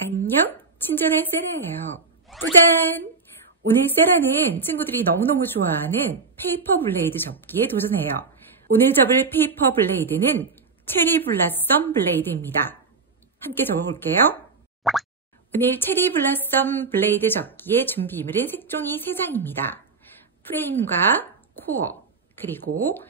안녕, 친절한 세라예요. 짜잔! 오늘 세라는 친구들이 너무너무 좋아하는 페이퍼 블레이드 접기에 도전해요. 오늘 접을 페이퍼 블레이드는 체리 블라썸 블레이드입니다. 함께 접어볼게요. 오늘 체리 블라썸 블레이드 접기의 준비물은 색종이 3장입니다. 프레임과 코어, 그리고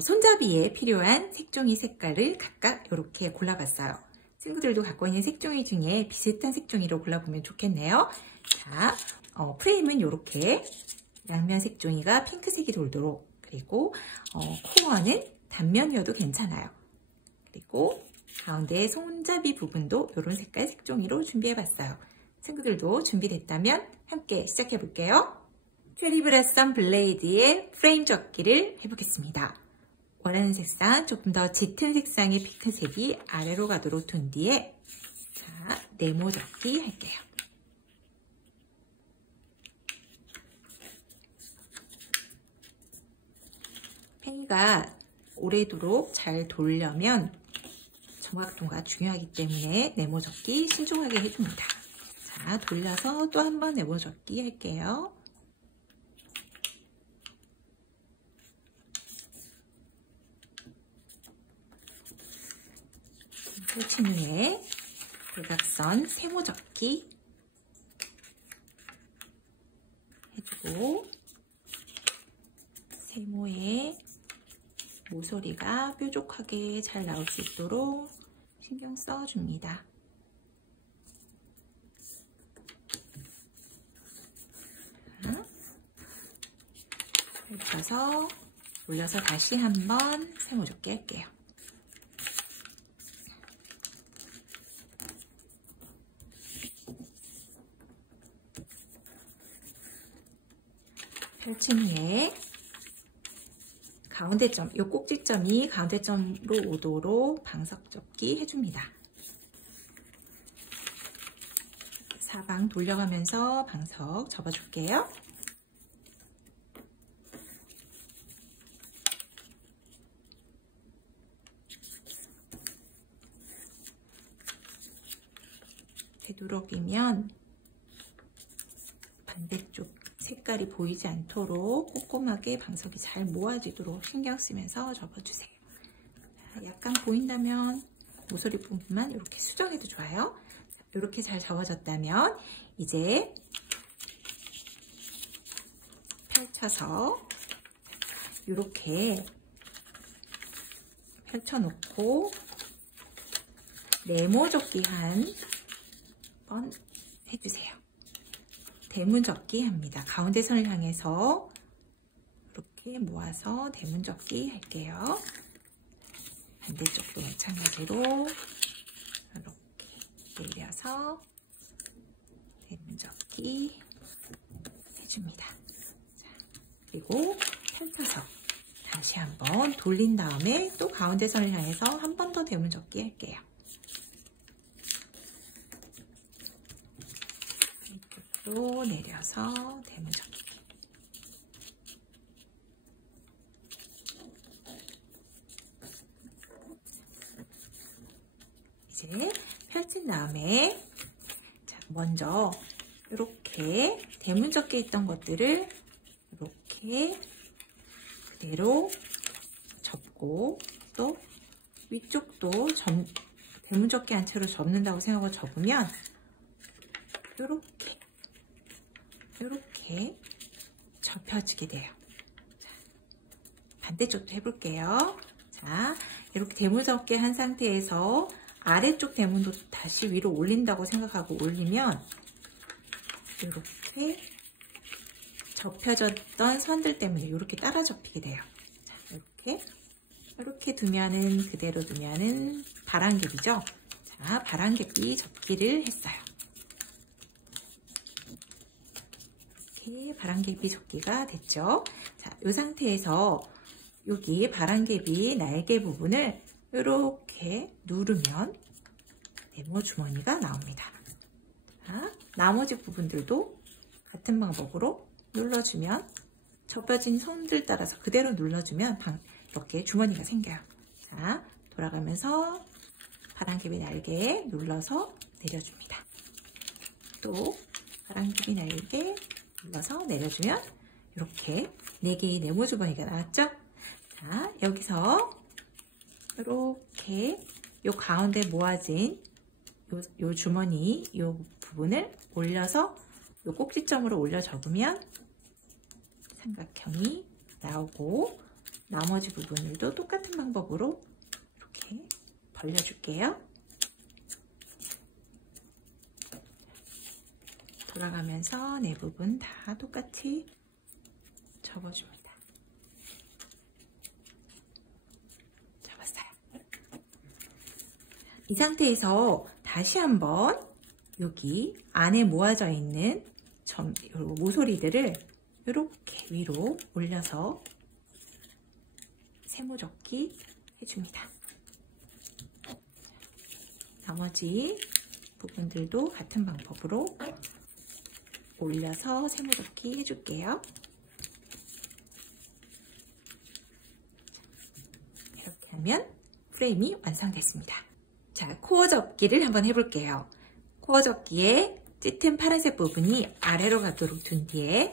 손잡이에 필요한 색종이 색깔을 각각 이렇게 골라봤어요. 친구들도 갖고 있는 색종이 중에 비슷한 색종이로 골라보면 좋겠네요. 자, 프레임은 이렇게 양면 색종이가 핑크색이 돌도록, 그리고 코어는 단면이어도 괜찮아요. 그리고 가운데 손잡이 부분도 이런 색깔 색종이로 준비해봤어요. 친구들도 준비됐다면 함께 시작해볼게요. 체리 블라썸 블레이드의 프레임 접기를 해보겠습니다. 원하는 색상, 조금 더 짙은 색상의 핑크색이 아래로 가도록 둔 뒤에 자, 네모 접기 할게요. 팽이가 오래도록 잘 돌려면 정확도가 중요하기 때문에 네모 접기 신중하게 해줍니다. 자, 돌려서 또 한 번 네모 접기 할게요. 펼친 후에 대각선 세모 접기 해주고 세모에 모서리가 뾰족하게 잘 나올 수 있도록 신경 써줍니다. 펼쳐서 올려서 다시 한번 세모 접기 할게요. 펼친 후에 가운데점, 이 꼭지점이 가운데점으로 오도록 방석 접기 해줍니다. 사방 돌려가면서 방석 접어줄게요. 되도록이면 반대쪽 색깔이 보이지 않도록 꼼꼼하게 방석이 잘 모아지도록 신경 쓰면서 접어주세요. 약간 보인다면 모서리 부분만 이렇게 수정해도 좋아요. 이렇게 잘 접어졌다면 이제 펼쳐서 이렇게 펼쳐놓고 네모 접기 한 번 해주세요. 대문 접기 합니다. 가운데 선을 향해서 이렇게 모아서 대문 접기 할게요. 반대쪽도 마찬가지로 이렇게 내려서 대문 접기 해줍니다. 자, 그리고 펼쳐서 다시 한번 돌린 다음에 또 가운데 선을 향해서 한 번 더 대문 접기 할게요. 로 내려서 대문 접기. 이제 펼친 다음에 자, 먼저 이렇게 대문 접기에 있던 것들을 이렇게 그대로 접고 또 위쪽도 대문 접기 한 채로 접는다고 생각하고 접으면 이렇게 접혀지게 돼요. 자, 반대쪽도 해볼게요. 자, 이렇게 대문 접기 한 상태에서 아래쪽 대문도 다시 위로 올린다고 생각하고 올리면 이렇게 접혀졌던 선들 때문에 이렇게 따라 접히게 돼요. 자, 이렇게 두면은 그대로 두면은 바람개비죠. 자, 바람개비 접기를 했어요. 이렇게 바람개비 접기가 됐죠. 자, 이 상태에서 여기 바람개비 날개 부분을 이렇게 누르면 네모 주머니가 나옵니다. 자, 나머지 부분들도 같은 방법으로 눌러주면 접혀진 손들 따라서 그대로 눌러주면 이렇게 주머니가 생겨요. 자, 돌아가면서 바람개비 날개 눌러서 내려줍니다. 또 바람개비 날개 눌러서 내려주면 이렇게 4개의 네모 주머니가 나왔죠? 자, 여기서 이렇게 요 가운데 모아진 요 주머니 요 부분을 올려서 요 꼭지점으로 올려 접으면 삼각형이 나오고, 나머지 부분들도 똑같은 방법으로 이렇게 벌려줄게요. 돌아가면서 네 부분 다 똑같이 접어줍니다. 접었어요. 이 상태에서 다시 한번 여기 안에 모아져 있는 모서리들을 이렇게 위로 올려서 세모접기 해줍니다. 나머지 부분들도 같은 방법으로 올려서 세모접기 해줄게요. 이렇게 하면 프레임이 완성됐습니다. 자, 코어 접기를 한번 해볼게요. 코어 접기에 짙은 파란색 부분이 아래로 가도록 둔 뒤에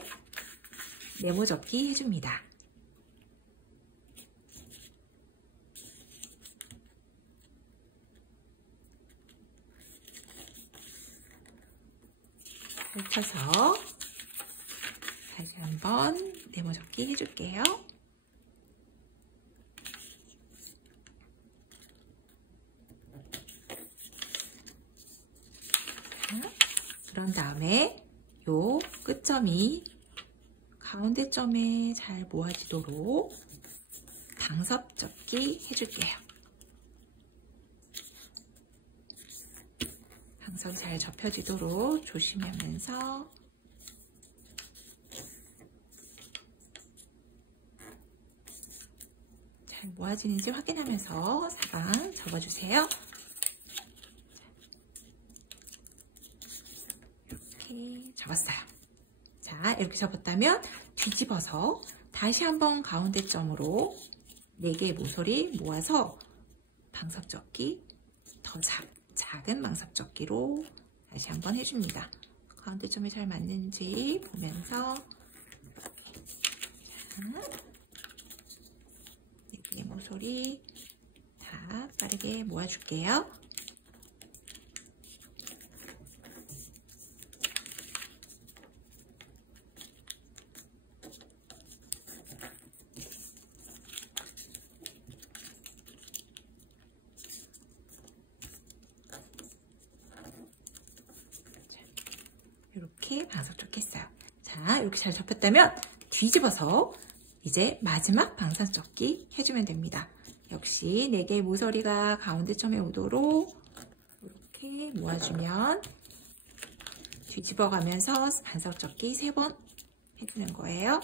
네모 접기 해줍니다. 펼쳐서 다시 한번 네모 접기 해줄게요. 그런 다음에 요 끝점이 가운데 점에 잘 모아지도록 방석 접기 해줄게요. 방석이 잘 접혀지도록 조심하면서 잘 모아지는지 확인하면서 사방 접어주세요. 이렇게 접었어요. 자, 이렇게 접었다면 뒤집어서 다시 한번 가운데 점으로 4개의 모서리 모아서 방석 접기, 더 작은 방석 접기로 다시 한번 해줍니다. 가운데 점이 잘 맞는지 보면서 자, 4개의 모서리 다 빠르게 모아줄게요. 이렇게 방석 접겠어요. 자, 이렇게 잘 접혔다면 뒤집어서 이제 마지막 방석 접기 해주면 됩니다. 역시 4개의 모서리가 가운데 점에 오도록 이렇게 모아주면 뒤집어 가면서 방석 접기 3번 해주는 거예요.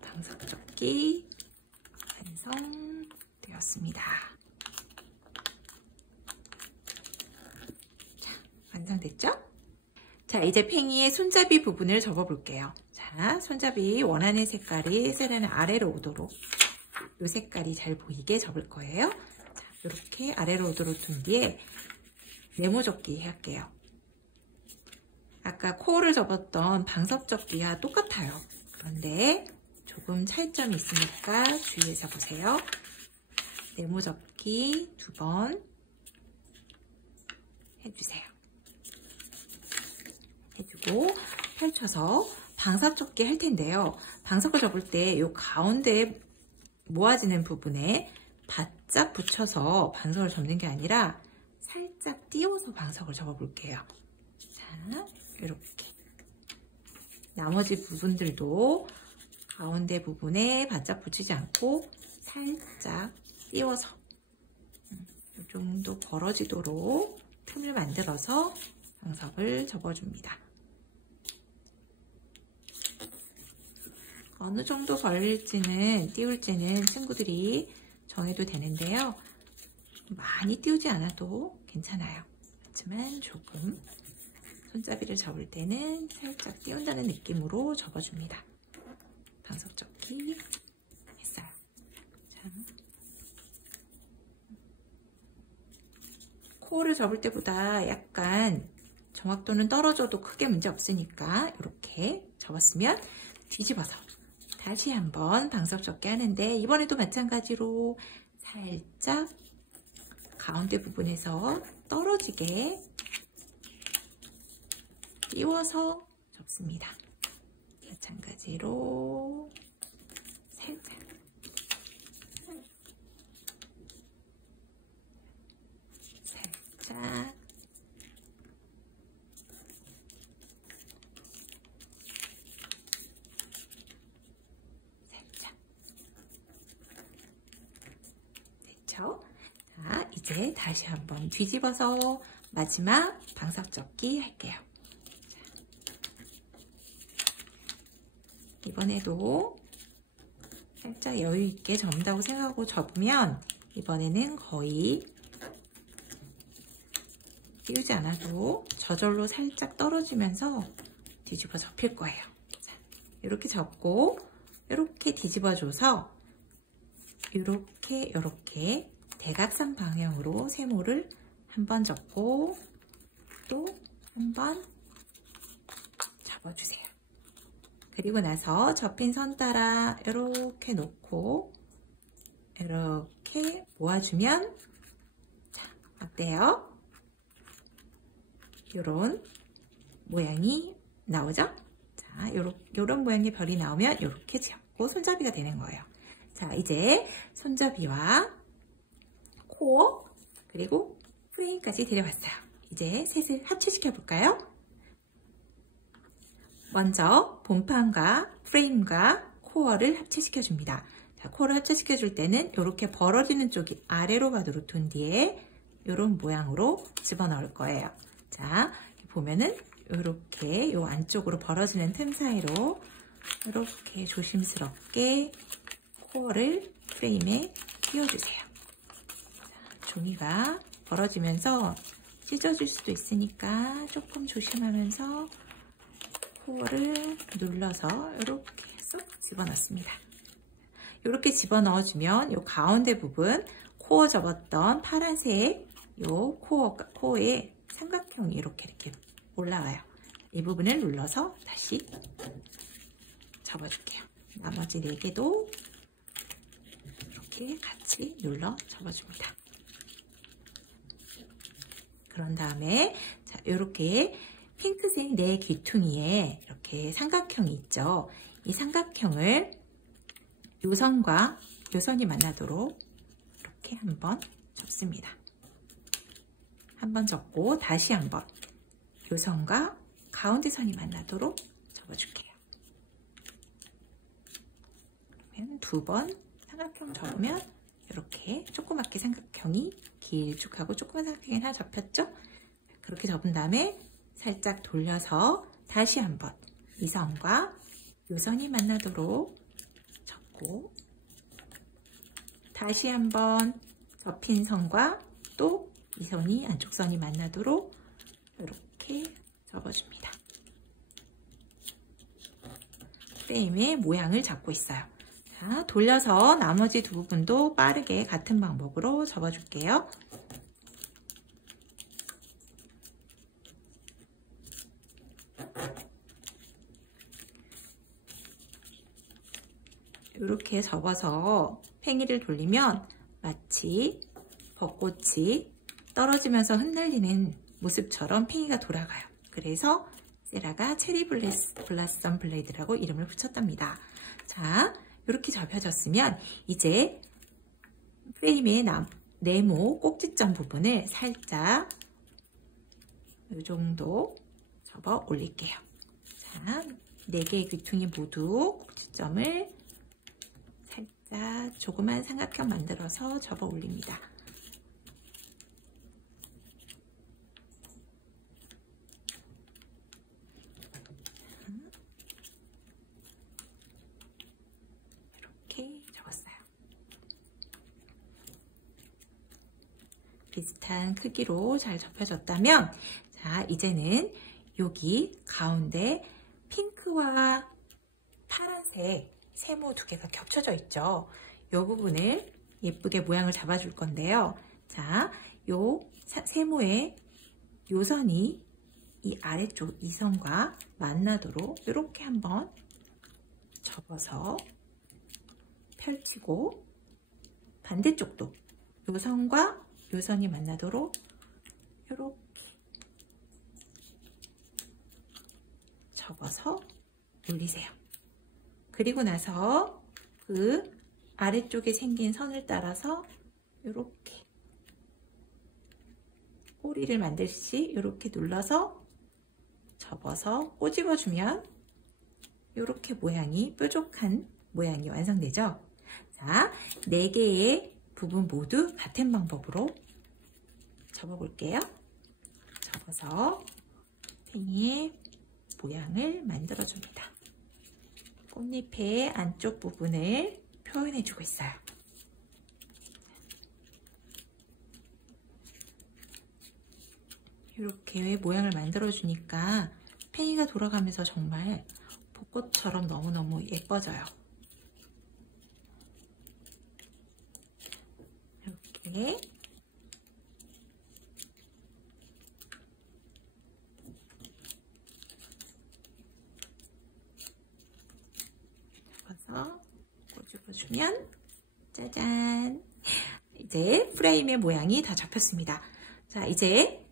방석 접기 완성되었습니다. 자, 완성됐죠? 자, 이제 팽이의 손잡이 부분을 접어 볼게요. 자, 손잡이 원하는 색깔이 세라는 아래로 오도록 이 색깔이 잘 보이게 접을 거예요. 자, 이렇게 아래로 오도록 둔 뒤에 네모 접기 할게요. 아까 코어를 접었던 방석 접기와 똑같아요. 그런데 조금 차이점이 있으니까 주의해서 보세요. 네모 접기 2번 해주세요. 해주고 펼쳐서 방석 접기 할 텐데요. 방석을 접을 때 이 가운데 모아지는 부분에 바짝 붙여서 방석을 접는 게 아니라 살짝 띄워서 방석을 접어 볼게요. 자, 이렇게 나머지 부분들도 가운데 부분에 바짝 붙이지 않고 살짝 띄워서 이 정도 벌어지도록 틈을 만들어서 방석을 접어줍니다. 어느 정도 벌릴지는, 띄울지는 친구들이 정해도 되는데요. 많이 띄우지 않아도 괜찮아요. 하지만 조금 손잡이를 접을 때는 살짝 띄운다는 느낌으로 접어줍니다. 방석 접기 했어요. 자, 코어를 접을 때보다 약간 정확도는 떨어져도 크게 문제 없으니까 이렇게 접었으면 뒤집어서 다시 한번 방석 접기 하는데, 이번에도 마찬가지로 살짝 가운데 부분에서 떨어지게 띄워서 접습니다. 마찬가지로 살짝 살짝 됐죠? 자, 이제 다시 한번 뒤집어서 마지막 방석 접기 할게요. 이번에도 살짝 여유있게 접는다고 생각하고 접으면 이번에는 거의 띄우지 않아도 저절로 살짝 떨어지면서 뒤집어 접힐 거예요. 자, 이렇게 접고 이렇게 뒤집어줘서 이렇게 대각선 방향으로 세모를 한번 접고 또 한번 접어주세요. 그리고 나서 접힌 선 따라 이렇게 놓고 이렇게 모아주면, 자, 어때요? 이런 모양이 나오죠? 자, 요런 모양의 별이 나오면 이렇게 잡고 손잡이가 되는 거예요. 자, 이제 손잡이와 코어 그리고 프레임까지 데려왔어요. 이제 셋을 합체시켜 볼까요? 먼저 본판과 프레임과 코어를 합체시켜 줍니다. 자, 코어를 합체시켜 줄 때는 이렇게 벌어지는 쪽이 아래로 가도록 둔 뒤에 이런 모양으로 집어넣을 거예요. 자, 보면은 이렇게 요 안쪽으로 벌어지는 틈 사이로 이렇게 조심스럽게 코어를 프레임에 끼워주세요. 자, 종이가 벌어지면서 찢어질 수도 있으니까 조금 조심하면서 코어를 눌러서 이렇게 쏙 집어넣습니다. 이렇게 집어넣어주면 이 가운데 부분 코어 접었던 파란색 이 코어에 삼각형이 이렇게 올라와요. 이 부분을 눌러서 다시 접어줄게요. 나머지 4개도 이렇게 같이 눌러 접어줍니다. 그런 다음에 자, 이렇게 핑크색 4 귀퉁이에 이렇게 삼각형이 있죠. 이 삼각형을 요 선과 요 선이 만나도록 이렇게 한번 접습니다. 한번 접고 다시 한번 요 선과 가운데 선이 만나도록 접어줄게요. 그러면 2번 삼각형 접으면 이렇게 조그맣게 삼각형이 길쭉하고 조그만 삼각형이 하나 접혔죠? 그렇게 접은 다음에 살짝 돌려서 다시 한번 이 선과 이 선이 만나도록 접고 다시 한번 접힌 선과 또 이 선이 안쪽 선이 만나도록 이렇게 접어줍니다. 프레임의 모양을 잡고 있어요. 자, 돌려서 나머지 2 부분도 빠르게 같은 방법으로 접어줄게요. 이렇게 접어서 팽이를 돌리면 마치 벚꽃이 떨어지면서 흩날리는 모습처럼 팽이가 돌아가요. 그래서 세라가 체리 블라썸 블레이드라고 이름을 붙였답니다. 자, 이렇게 접혀졌으면 이제 프레임의 네모 꼭지점 부분을 살짝 이 정도 접어 올릴게요. 자, 4개의 귀퉁이 모두 꼭지점을 살짝 조그만 삼각형 만들어서 접어 올립니다. 비슷한 크기로 잘 접혀졌다면, 자, 이제는 여기 가운데 핑크와 파란색 세모 두 개가 겹쳐져 있죠. 이 부분을 예쁘게 모양을 잡아줄 건데요. 자, 요 세모의 요 선이 이 아래쪽 이 선과 만나도록 이렇게 한번 접어서 펼치고, 반대쪽도 요 선과 요 선이 만나도록 이렇게 접어서 올리세요. 그리고 나서 그 아래쪽에 생긴 선을 따라서 이렇게 꼬리를 만들듯이 이렇게 눌러서 접어서 꼬집어주면 이렇게 모양이, 뾰족한 모양이 완성되죠. 자, 4개의 부분 모두 같은 방법으로 접어볼게요. 접어서 팽이의 모양을 만들어줍니다. 꽃잎의 안쪽 부분을 표현해주고 있어요. 이렇게 모양을 만들어주니까 팽이가 돌아가면서 정말 벚꽃처럼 너무너무 예뻐져요. 이렇게 접어서 꼬집어주면 짜잔! 이제 프레임의 모양이 다 접혔습니다. 자, 이제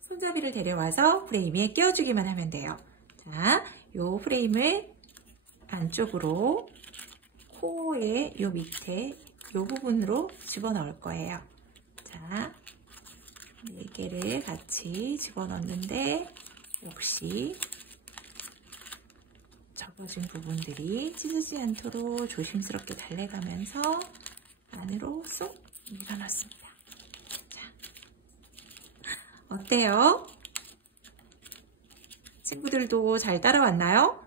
손잡이를 데려와서 프레임에 끼워주기만 하면 돼요. 자, 요 프레임을 안쪽으로 코의 요 밑에 요 부분으로 집어넣을 거예요. 자, 4개를 같이 집어넣는데 역시 접어진 부분들이 찢어지지 않도록 조심스럽게 달래가면서 안으로 쏙 밀어넣습니다. 자, 어때요? 친구들도 잘 따라왔나요?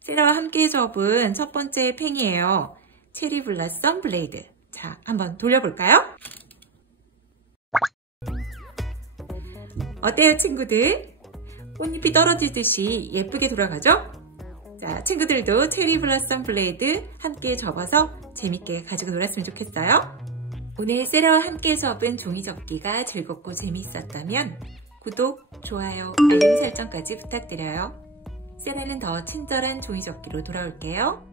세라와 함께 접은 첫 번째 팽이에요. 체리 블라썸 블레이드. 자, 한번 돌려볼까요? 어때요, 친구들? 꽃잎이 떨어지듯이 예쁘게 돌아가죠? 자, 친구들도 체리 블라썸 블레이드 함께 접어서 재밌게 가지고 놀았으면 좋겠어요. 오늘 세라와 함께 접은 종이 접기가 즐겁고 재미있었다면 구독, 좋아요, 알림 설정까지 부탁드려요. 세라는 더 친절한 종이 접기로 돌아올게요.